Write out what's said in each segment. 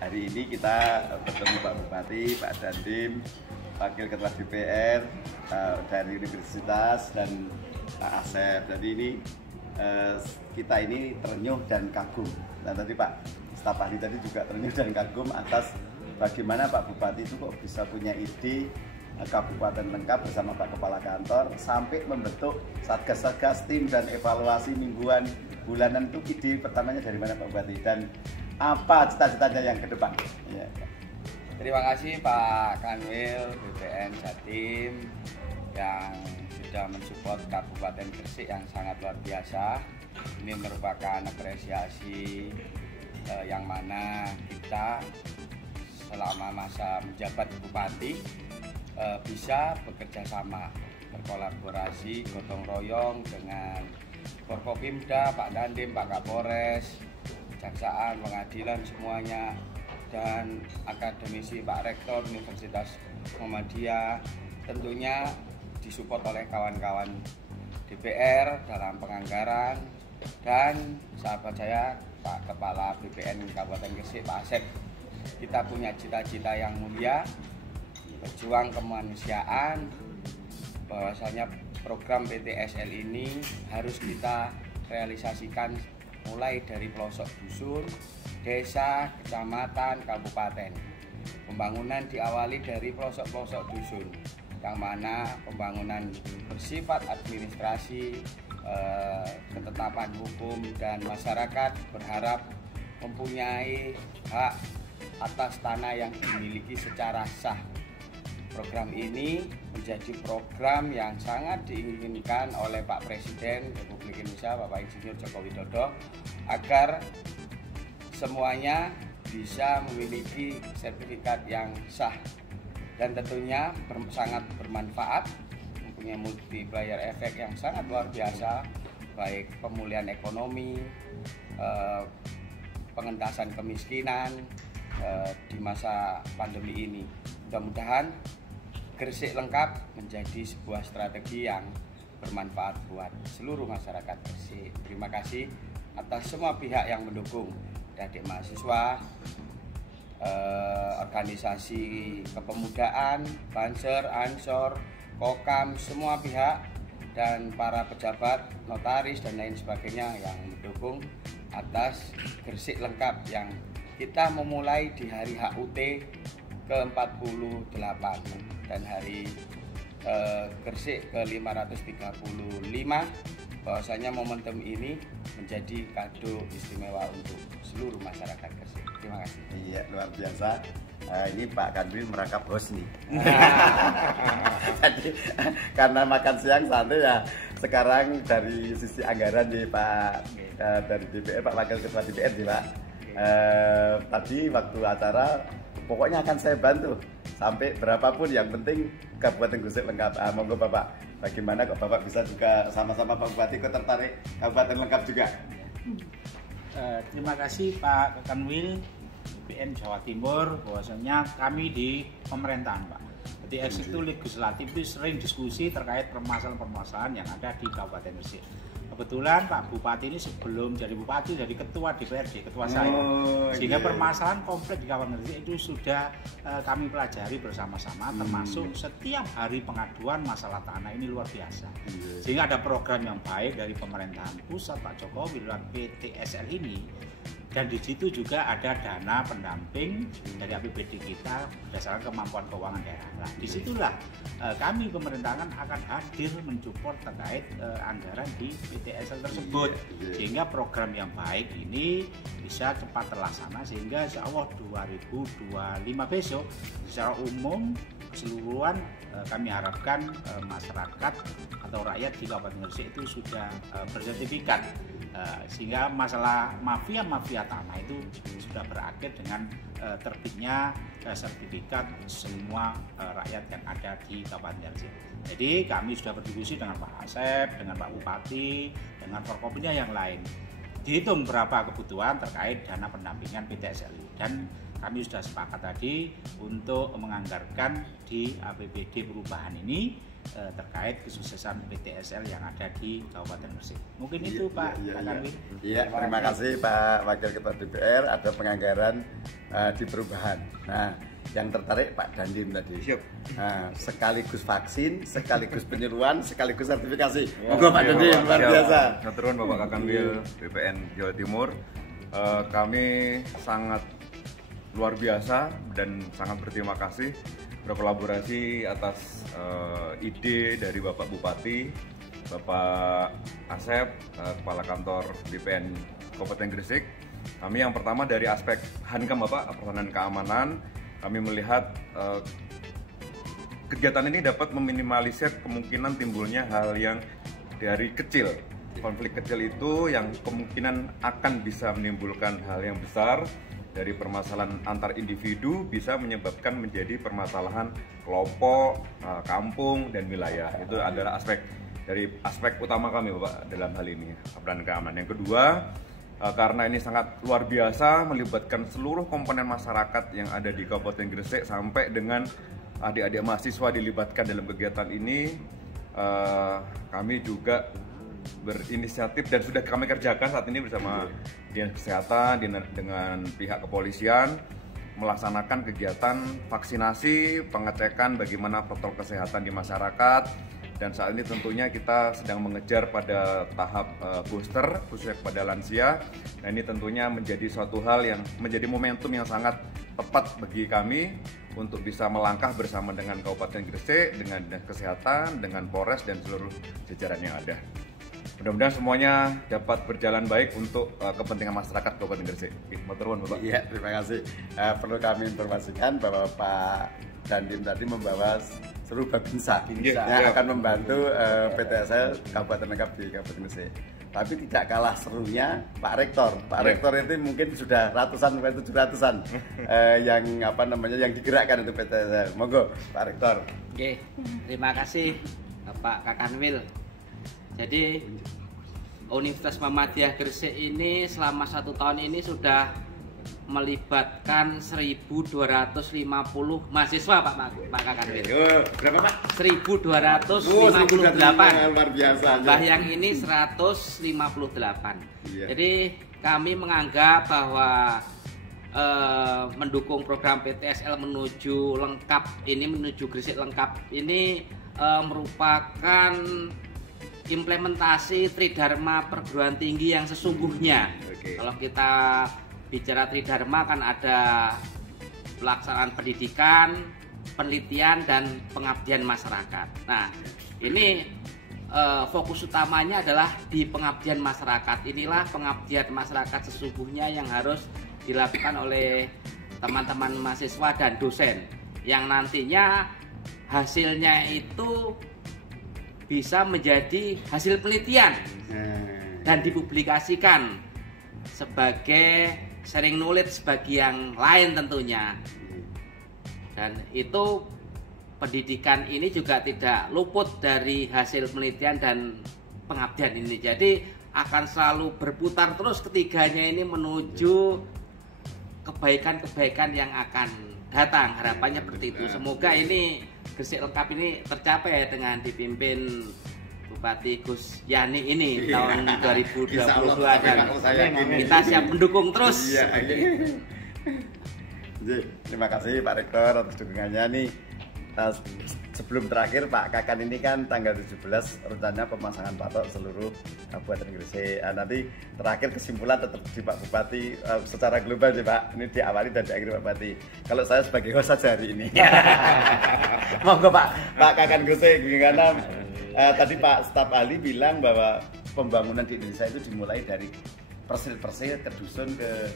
hari ini kita bertemu Pak Bupati, Pak Dandim, Wakil Ketua DPR dari Universitas dan Pak Asep. Jadi ini kita ini terenyuh dan kagum. Dan tadi Pak staf ahli tadi juga terenyuh dan kagum atas bagaimana Pak Bupati itu kok bisa punya ide kabupaten lengkap bersama Pak Kepala Kantor sampai membentuk satgas-satgas tim dan evaluasi mingguan bulanan. Itu ide pertamanya dari mana Pak Bupati dan apa cita-citanya yang ke depan? Ya. Terima kasih Pak Kanwil BPN Jatim yang sudah mensupport Kabupaten Gresik yang sangat luar biasa. Ini merupakan apresiasi yang mana kita selama masa menjabat Bupati bisa bekerja sama, berkolaborasi, gotong royong dengan Forkopimda, Pak Dandim, Pak Kapolres, Kejaksaan, Pengadilan semuanya, dan akademisi Pak Rektor Universitas Muhammadiyah, tentunya disupport oleh kawan-kawan DPR dalam penganggaran, dan sahabat saya Pak Kepala BPN Kabupaten Gresik, Pak Asep. Kita punya cita-cita yang mulia, berjuang kemanusiaan, bahwasanya program PTSL ini harus kita realisasikan mulai dari pelosok dusun, desa, kecamatan, kabupaten. Pembangunan diawali dari pelosok-pelosok dusun, yang mana pembangunan bersifat administrasi, ketetapan hukum, dan masyarakat berharap mempunyai hak atas tanah yang dimiliki secara sah. Program ini menjadi program yang sangat diinginkan oleh Pak Presiden Republik Indonesia, Bapak Insinyur Joko Widodo, agar semuanya bisa memiliki sertifikat yang sah dan tentunya sangat bermanfaat, mempunyai multiplier efek yang sangat luar biasa, baik pemulihan ekonomi, pengentasan kemiskinan di masa pandemi ini. Mudah-mudahan Gresik lengkap menjadi sebuah strategi yang bermanfaat buat seluruh masyarakat Gresik. Terima kasih atas semua pihak yang mendukung, adik mahasiswa, organisasi kepemudaan, Banser, Ansor, Kokam, semua pihak, dan para pejabat, notaris, dan lain sebagainya yang mendukung atas Gresik lengkap yang kita memulai di hari HUT ke-48 dan hari Gresik ke-535, bahwasanya momentum ini menjadi kado istimewa untuk seluruh masyarakat Gresik. Terima kasih. Iya, luar biasa. Ini Pak Kanwil merangkap host nih. Jadi karena makan siang santai ya, sekarang dari sisi anggaran nih Pak, dari DPR, Pak Wakil Ketua DPR nih Pak. Tadi waktu acara pokoknya akan saya bantu sampai berapapun, yang penting Kabupaten Gresik lengkap. Monggo Bapak, bagaimana kok Bapak bisa juga sama-sama Pak Bupati kok tertarik Kabupaten lengkap juga? Terima kasih Pak Kanwil BPN Jawa Timur, bahwasanya kami di pemerintahan Pak. Jadi eksekutif legislatif itu sering diskusi terkait permasalahan-permasalahan yang ada di Kabupaten Gresik. Kebetulan Pak Bupati ini sebelum jadi Bupati jadi Ketua DPRD, Ketua saya. Sehingga permasalahan kompleks di Kabupaten Gresik itu sudah kami pelajari bersama-sama, termasuk setiap hari pengaduan masalah tanah ini luar biasa. Sehingga ada program yang baik dari pemerintahan pusat Pak Jokowi lewat PTSL ini. Dan di situ juga ada dana pendamping dari APBD kita berdasarkan kemampuan keuangan daerah. Nah, disitulah kami pemerintahan akan hadir mensupport terkait anggaran di PTSL tersebut, sehingga program yang baik ini bisa cepat terlaksana, sehingga insya Allah 2025 besok secara umum keseluruhan kami harapkan masyarakat atau rakyat di Kabupaten Gresik itu sudah bersertifikat, sehingga masalah mafia tanah itu sudah berakhir dengan terbitnya sertifikat semua rakyat yang ada di Kabupaten Gresik. Jadi kami sudah berdiskusi dengan Pak Asep, dengan Pak Bupati, dengan Forkopimda yang lain. Dihitung berapa kebutuhan terkait dana pendampingan PTSL dan kami sudah sepakat tadi untuk menganggarkan di APBD perubahan ini terkait kesuksesan PTSL yang ada di Kabupaten Gresik. Mungkin itu Pak Kanwil. Iya, terima kasih Pak Wakil Ketua DPR. Ada penganggaran di perubahan. Nah, yang tertarik Pak Dandim tadi. Siap. Nah, sekaligus vaksin, sekaligus penyuluhan, sekaligus sertifikasi. Monggo Pak Dandim, luar biasa. Nuturun Bapak Kakanwil BPN Jawa Timur. Kami sangat luar biasa dan sangat berterima kasih berkolaborasi atas ide dari Bapak Bupati, Bapak Asep, Kepala Kantor BPN Kabupaten Gresik. Kami yang pertama dari aspek Hankam Bapak, pertahanan keamanan, kami melihat kegiatan ini dapat meminimalisir kemungkinan timbulnya hal yang dari kecil. Konflik kecil itu yang kemungkinan akan bisa menimbulkan hal yang besar. Dari permasalahan antar individu bisa menyebabkan menjadi permasalahan kelompok, kampung, dan wilayah. Itu adalah aspek utama kami Bapak dalam hal ini, pertahanan keamanan. Yang kedua, karena ini sangat luar biasa melibatkan seluruh komponen masyarakat yang ada di Kabupaten Gresik sampai dengan adik-adik mahasiswa dilibatkan dalam kegiatan ini, kami juga berinisiatif dan sudah kami kerjakan saat ini bersama Dinas Kesehatan dengan pihak kepolisian melaksanakan kegiatan vaksinasi, pengecekan bagaimana protokol kesehatan di masyarakat, dan saat ini tentunya kita sedang mengejar pada tahap booster khususnya kepada lansia. Nah, ini tentunya menjadi suatu hal yang menjadi momentum yang sangat tepat bagi kami untuk bisa melangkah bersama dengan Kabupaten Gresik, dengan Dinas Kesehatan, dengan Polres dan seluruh jajaran yang ada. Mudah-mudahan semuanya dapat berjalan baik untuk kepentingan masyarakat Kabupaten Gresik. Matur nuwun Bapak. Iya, terima kasih. Perlu kami informasikan bahwa Pak Dandim tadi membawa seluruh Babinsa yang akan membantu PTSL Kabupaten Lengkap di Kabupaten Gresik. Tapi tidak kalah serunya Pak Rektor. Pak Rektor itu mungkin sudah ratusan sampai 700-an yang digerakkan untuk PTSL. Monggo Pak Rektor. Oke, terima kasih Pak Kakanwil. Jadi Universitas Muhammadiyah Gresik ini selama 1 tahun ini sudah melibatkan 1.250 mahasiswa Pak Kakanwil. Berapa Pak? 1.258. Luar biasa. Tambah yang ini 158. Iya. Jadi kami menganggap bahwa mendukung program PTSL menuju Gresik lengkap ini merupakan implementasi Tridharma perguruan tinggi yang sesungguhnya. Kalau kita bicara Tridharma kan ada pelaksanaan pendidikan, penelitian, dan pengabdian masyarakat. Nah, ini fokus utamanya adalah di pengabdian masyarakat. Inilah pengabdian masyarakat sesungguhnya yang harus dilakukan oleh teman-teman mahasiswa dan dosen, yang nantinya hasilnya itu bisa menjadi hasil penelitian dan dipublikasikan sebagai sharing knowledge bagi yang lain tentunya. Dan itu pendidikan ini juga tidak luput dari hasil penelitian dan pengabdian ini. Jadi akan selalu berputar terus ketiganya ini menuju kebaikan-kebaikan yang akan datang. Harapannya seperti itu. Semoga ini Gresik lengkap ini tercapai dengan dipimpin Bupati Gus Yani ini tahun 2022 dan kita siap mendukung terus. Terima kasih Pak Rektor atas dukungannya nih. Sebelum terakhir Pak Kakan ini kan tanggal 17 rencana pemasangan patok seluruh Kabupaten Gresik. Nanti terakhir kesimpulan tetap di Pak Bupati secara global sih Pak. Ini diawali dan diakhiri Pak Bupati. Kalau saya sebagai host saja hari ini. Monggo Pak Kakan Gresik karena tadi Pak Staf Ahli bilang bahwa pembangunan di Indonesia itu dimulai dari persil-persil ke dusun ke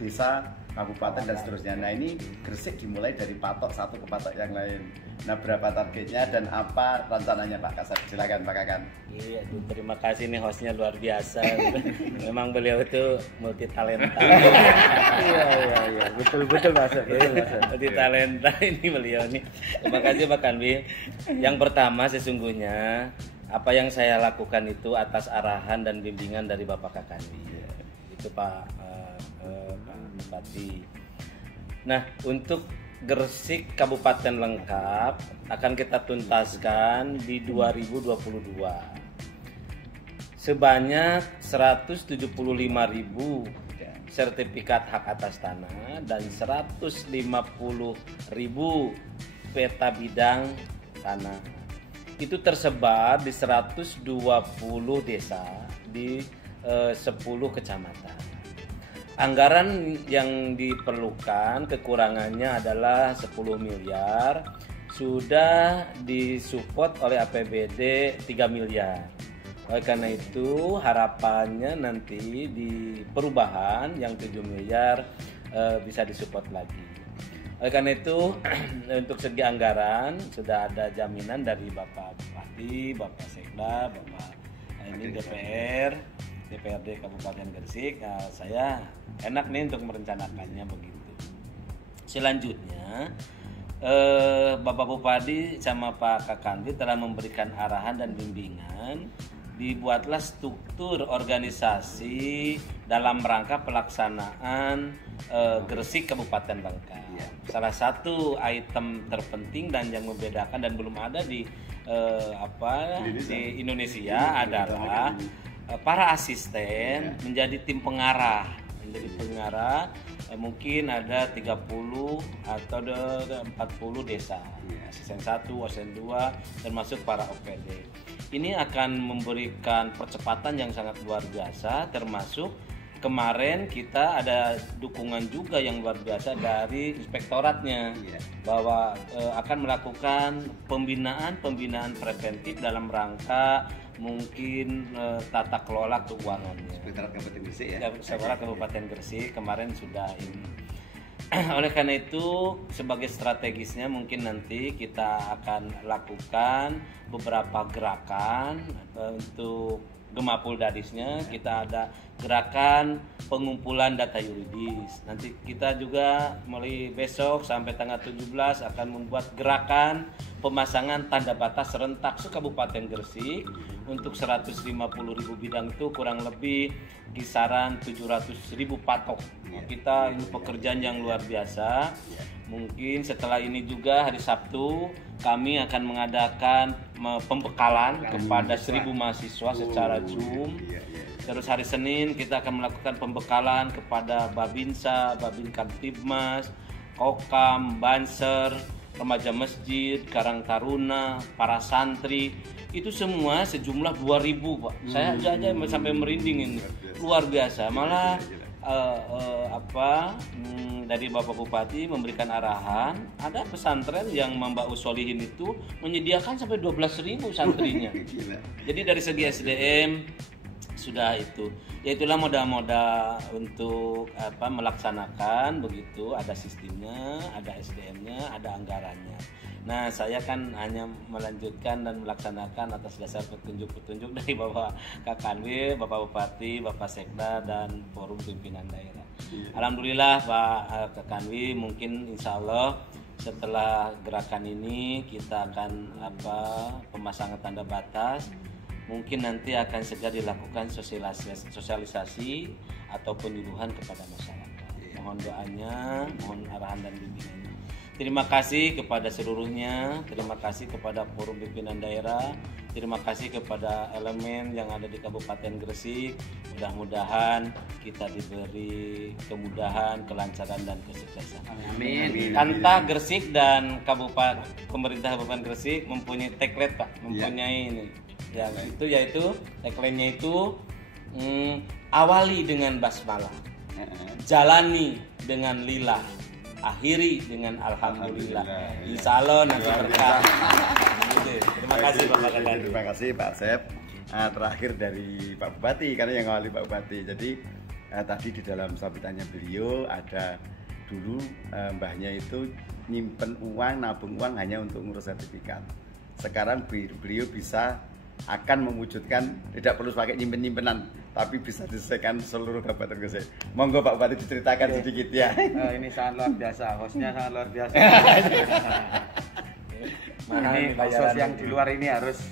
desa, kabupaten dan seterusnya. Nah ini Gresik dimulai dari patok satu ke patok yang lain. Nah berapa targetnya dan apa rencananya Pak Kasat? Silakan Pak Kakan. Iya, terima kasih nih hostnya luar biasa. Memang beliau itu multi talenta. Iya, betul Mas. Multi talenta ini beliau nih. Terima kasih Pak Kanwil. Yang pertama sesungguhnya apa yang saya lakukan itu atas arahan dan bimbingan dari Bapak Kakanwil. Itu Pak Bupati. Nah, untuk Gresik Kabupaten lengkap akan kita tuntaskan di 2022. Sebanyak 175.000 sertifikat hak atas tanah dan 150.000 peta bidang tanah. Itu tersebar di 120 desa di 10 kecamatan. Anggaran yang diperlukan kekurangannya adalah 10 miliar, sudah disupport oleh APBD 3 miliar. Oleh karena itu harapannya nanti di perubahan yang 7 miliar bisa disupport lagi. Oleh karena itu untuk segi anggaran sudah ada jaminan dari Bapak Bupati, Bapak Sekda, Bapak ini DPRD Kabupaten Gresik. Saya enak nih untuk merencanakannya begitu. Selanjutnya Bapak Bupati sama Pak Kakanwi telah memberikan arahan dan bimbingan. Dibuatlah struktur organisasi dalam rangka pelaksanaan Gresik Kabupaten Lengkap. Salah satu item terpenting dan yang membedakan dan belum ada di di Indonesia adalah para asisten menjadi tim pengarah. Mungkin ada 30 atau 40 desa, asisten 1, asisten 2, termasuk para OPD. Ini akan memberikan percepatan yang sangat luar biasa, termasuk kemarin kita ada dukungan juga yang luar biasa dari inspektoratnya, bahwa akan melakukan pembinaan preventif dalam rangka mungkin tata kelola keuangannya. Sekretariat Kabupaten Gresik kemarin sudah ini. Oleh karena itu sebagai strategisnya mungkin nanti kita akan lakukan beberapa gerakan untuk Gemapul Dadisnya. Kita ada gerakan pengumpulan data yuridis. Nanti kita juga mulai besok sampai tanggal 17 akan membuat gerakan pemasangan tanda batas serentak se-Kabupaten Gresik untuk 150.000 bidang, itu kurang lebih kisaran 700.000 patok. Kita ini pekerjaan yang luar biasa. Mungkin setelah ini juga hari Sabtu kami akan mengadakan pembekalan kepada 1.000 mahasiswa secara Zoom. Terus hari Senin kita akan melakukan pembekalan kepada Babinsa, Babin Kamtibmas, Kokam, Banser, remaja masjid, Karang Taruna, para santri. Itu semua sejumlah 2.000, Pak. Saya aja sampai merinding ini. Luar biasa. Malah dari Bapak Bupati memberikan arahan, ada pesantren yang Mbak Usolihin itu menyediakan sampai 12.000 santrinya. Jadi dari segi SDM sudah itu, yaitulah moda-moda untuk melaksanakan begitu, ada sistemnya, ada SDM-nya, ada anggarannya. Nah, saya kan hanya melanjutkan dan melaksanakan atas dasar petunjuk-petunjuk dari Bapak Kakanwi, Bapak Bupati, Bapak Sekda, dan Forum Pimpinan Daerah. Alhamdulillah Pak Kakanwi, mungkin insya Allah setelah gerakan ini kita akan pemasangan tanda batas. Mungkin nanti akan segera dilakukan sosialisasi atau penyuluhan kepada masyarakat. Mohon doanya, mohon arahan dan bimbingannya. Terima kasih kepada seluruhnya, terima kasih kepada Forum Pimpinan Daerah, terima kasih kepada elemen yang ada di Kabupaten Gresik. Mudah-mudahan kita diberi kemudahan, kelancaran dan kesuksesan. Amin. Kanta Gresik dan pemerintah Kabupaten Gresik mempunyai tagline, Pak, mempunyai ini. Ya, itu yaitu tagline-nya itu awali dengan basmalah, jalani dengan lillah, akhiri dengan alhamdulillah. Insya Allah nanti berkah. Terima kasih Bapak Kakanwi. Terima kasih Pak Asep. Terakhir dari Pak Bupati, karena yang awali Pak Bupati. Jadi tadi di dalam sambutannya beliau ada dulu mbahnya itu nyimpen uang, nabung uang hanya untuk ngurus sertifikat. Sekarang beliau bisa akan mewujudkan tidak perlu pakai nyimpen-nyimpenan, tapi bisa diselesaikan seluruh Kabupaten Gresik. Monggo Pak Bupati diceritakan sedikit ya. Ini sangat luar biasa, hostnya sangat luar biasa. Ini host yang di luar ini harus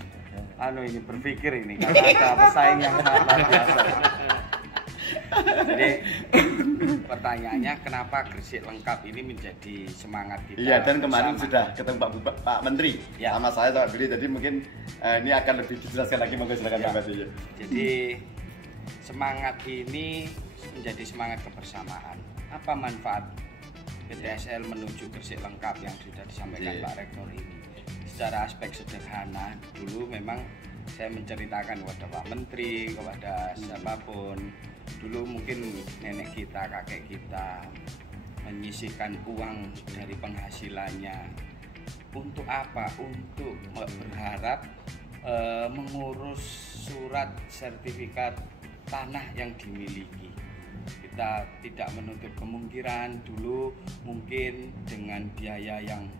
ini berpikir ini, karena ada pesaing yang sangat luar biasa. Jadi pertanyaannya kenapa Gresik Lengkap ini menjadi semangat kita? Iya, dan kemarin bersama? sudah ketemu Pak Menteri Ya. sama saya Pak Billy, jadi mungkin ini akan lebih dijelaskan lagi, monggo silakan Ya. Pak Billy. Jadi semangat ini menjadi semangat kebersamaan. Apa manfaat PTSL menuju Gresik Lengkap yang sudah disampaikan Iya. Pak Rektor ini? Secara aspek sederhana, dulu memang saya menceritakan kepada Pak Menteri, kepada siapapun, dulu mungkin nenek kita, kakek kita menyisihkan uang dari penghasilannya untuk apa? Untuk berharap mengurus surat sertifikat tanah yang dimiliki. Kita tidak menutup kemungkinan dulu mungkin dengan biaya yang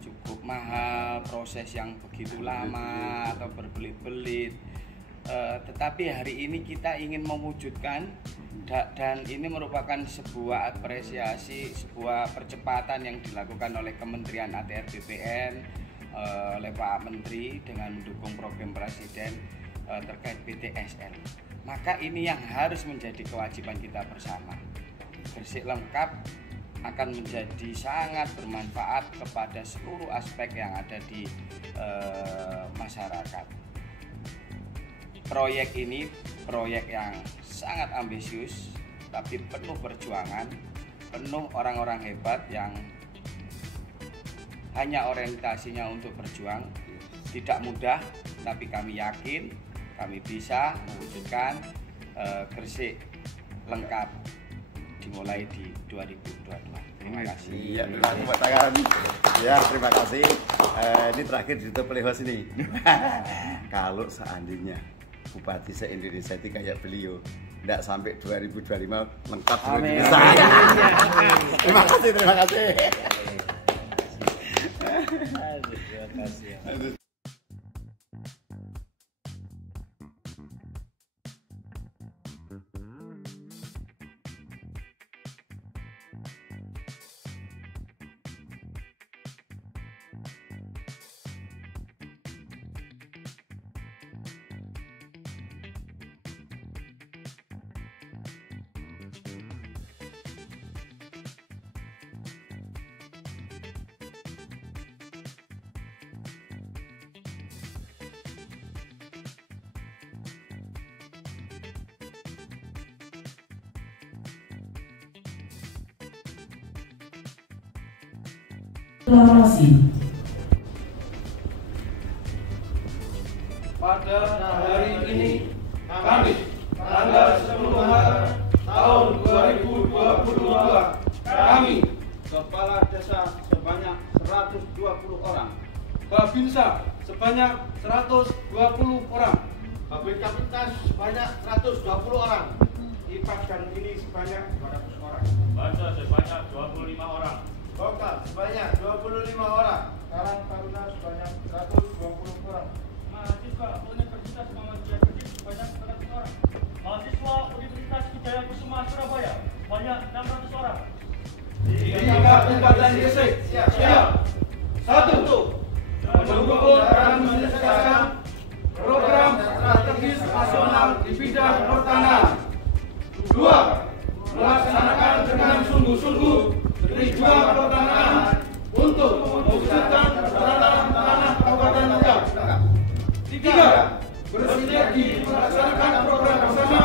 cukup mahal, proses yang begitu lama atau berbelit-belit, tetapi hari ini kita ingin mewujudkan dan ini merupakan sebuah apresiasi, sebuah percepatan yang dilakukan oleh Kementerian ATR BPN, oleh Pak Menteri dengan mendukung program Presiden terkait PTSL. Maka ini yang harus menjadi kewajiban kita bersama. Gresik Lengkap akan menjadi sangat bermanfaat kepada seluruh aspek yang ada di masyarakat. Proyek ini proyek yang sangat ambisius, tapi penuh perjuangan, penuh orang-orang hebat yang hanya orientasinya untuk berjuang. Tidak mudah, tapi kami yakin kami bisa mewujudkan Gresik Lengkap dimulai di 2022. Terima kasih. Iya, tepuk tangan. Ya, terima kasih. Ini terakhir ditutup oleh host ini. Kalau seandainya Bupati se-Indonesia itu kayak beliau, tidak sampai 2025 lengkap seluruh Indonesia. Terima kasih, terima kasih. Terima kasih. Deklarasi. Pada hari ini, Kamis, tanggal 10 Maret tahun 2022, kami, Kepala Desa sebanyak 120 orang, Babinsa sebanyak 120 orang, Babin Kapitinas sebanyak 120 orang, IPAS dan ini sebanyak 200 orang, Bansa sebanyak 25 orang, Lokal sebanyak 25 orang, Karang Taruna sebanyak 120 orang, mahasiswa Universitas Muhammadiyah Gresik sebanyak 100 orang, mahasiswa Universitas Wijaya Kusuma Surabaya sebanyak 600 orang. Di Kabupaten Gresik siap. 1. Mendukung dan mensukseskan program strategis nasional di bidang pertanahan. 2. Melaksanakan dengan sungguh-sungguh tujuan pertanahan untuk mewujudkan pertanahan tanah Kabupaten Lengkap. 3. Bersinergi melaksanakan program bersama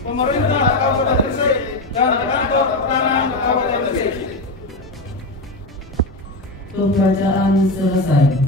pemerintah Kabupaten Gresik dan kantor pertanahan Kabupaten Gresik. Pembacaan selesai.